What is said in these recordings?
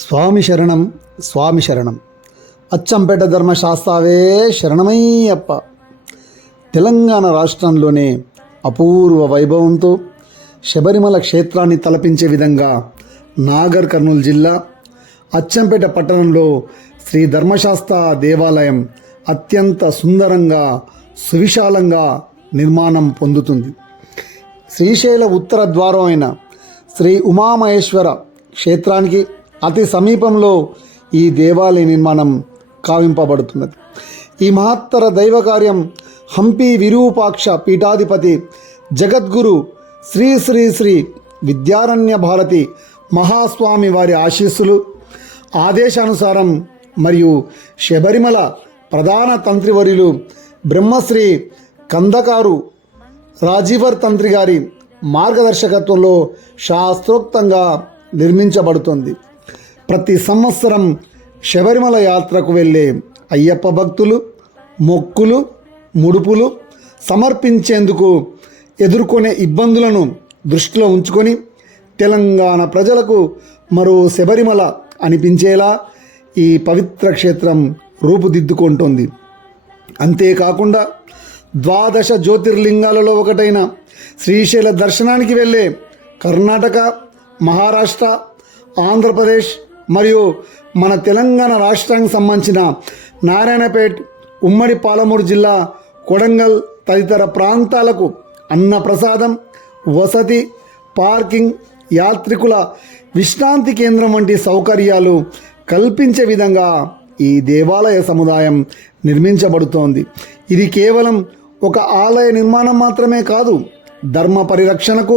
స్వామి శరణం స్వామి శరణం అచ్చంపేట ధర్మశాస్త్రావే శరణమయ్యప్ప. తెలంగాణ రాష్ట్రంలోనే అపూర్వ వైభవంతో శబరిమల క్షేత్రాన్ని తలపించే విధంగా నాగర్ కర్నూలు జిల్లా అచ్చంపేట పట్టణంలో శ్రీ ధర్మశాస్త్ర దేవాలయం అత్యంత సుందరంగా సువిశాలంగా నిర్మాణం పొందుతుంది. శ్రీశైల ఉత్తర ద్వారం అయిన శ్రీ ఉమామహేశ్వర క్షేత్రానికి అతి సమీపంలో ఈ దేవాలయ నిర్మాణం కావింపబడుతున్నది. ఈ మహత్తర దైవ కార్యం హంపి విరూపాక్ష పీఠాధిపతి జగద్గురు శ్రీ శ్రీ శ్రీ విద్యారణ్య భారతి మహాస్వామి వారి ఆశీస్సులు ఆదేశానుసారం మరియు శబరిమల ప్రధాన తంత్రివర్యులు బ్రహ్మశ్రీ కందకారు రాజీవర్ తంత్రి గారి మార్గదర్శకత్వంలో శాస్త్రోక్తంగా నిర్మించబడుతుంది. ప్రతి సంవత్సరం శబరిమల యాత్రకు వెళ్ళే అయ్యప్ప భక్తులు మొక్కులు ముడుపులు సమర్పించేందుకు ఎదుర్కొనే ఇబ్బందులను దృష్టిలో ఉంచుకొని తెలంగాణ ప్రజలకు మరో శబరిమల అనిపించేలా ఈ పవిత్ర క్షేత్రం రూపుదిద్దుకుంటోంది. అంతేకాకుండా ద్వాదశ జ్యోతిర్లింగాలలో ఒకటైన శ్రీశైల దర్శనానికి వెళ్ళే కర్ణాటక, మహారాష్ట్ర, ఆంధ్రప్రదేశ్ మరియు మన తెలంగాణ రాష్ట్రానికి సంబంధించిన నారాయణపేట్, ఉమ్మడి పాలమూరు జిల్లా, కొడంగల్ తదితర ప్రాంతాలకు అన్నప్రసాదం, వసతి, పార్కింగ్, యాత్రికుల విశ్రాంతి కేంద్రం వంటి సౌకర్యాలు కల్పించే విధంగా ఈ దేవాలయ సముదాయం నిర్మించబడుతోంది. ఇది కేవలం ఒక ఆలయ నిర్మాణం మాత్రమే కాదు, ధర్మ పరిరక్షణకు,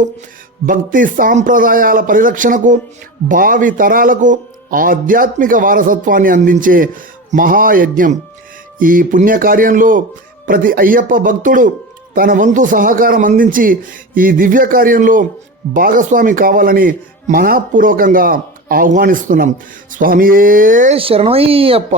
భక్తి సాంప్రదాయాల పరిరక్షణకు, భావి తరాలకు ఆధ్యాత్మిక వారసత్వాన్ని అందించే మహాయజ్ఞం. ఈ పుణ్యకార్యంలో ప్రతి అయ్యప్ప భక్తుడు తన వంతు సహకారం అందించి ఈ దివ్య కార్యంలో భాగస్వామి కావాలని మనఃపూర్వకంగా ఆహ్వానిస్తున్నాం. స్వామియే శరణమయ్యప్ప.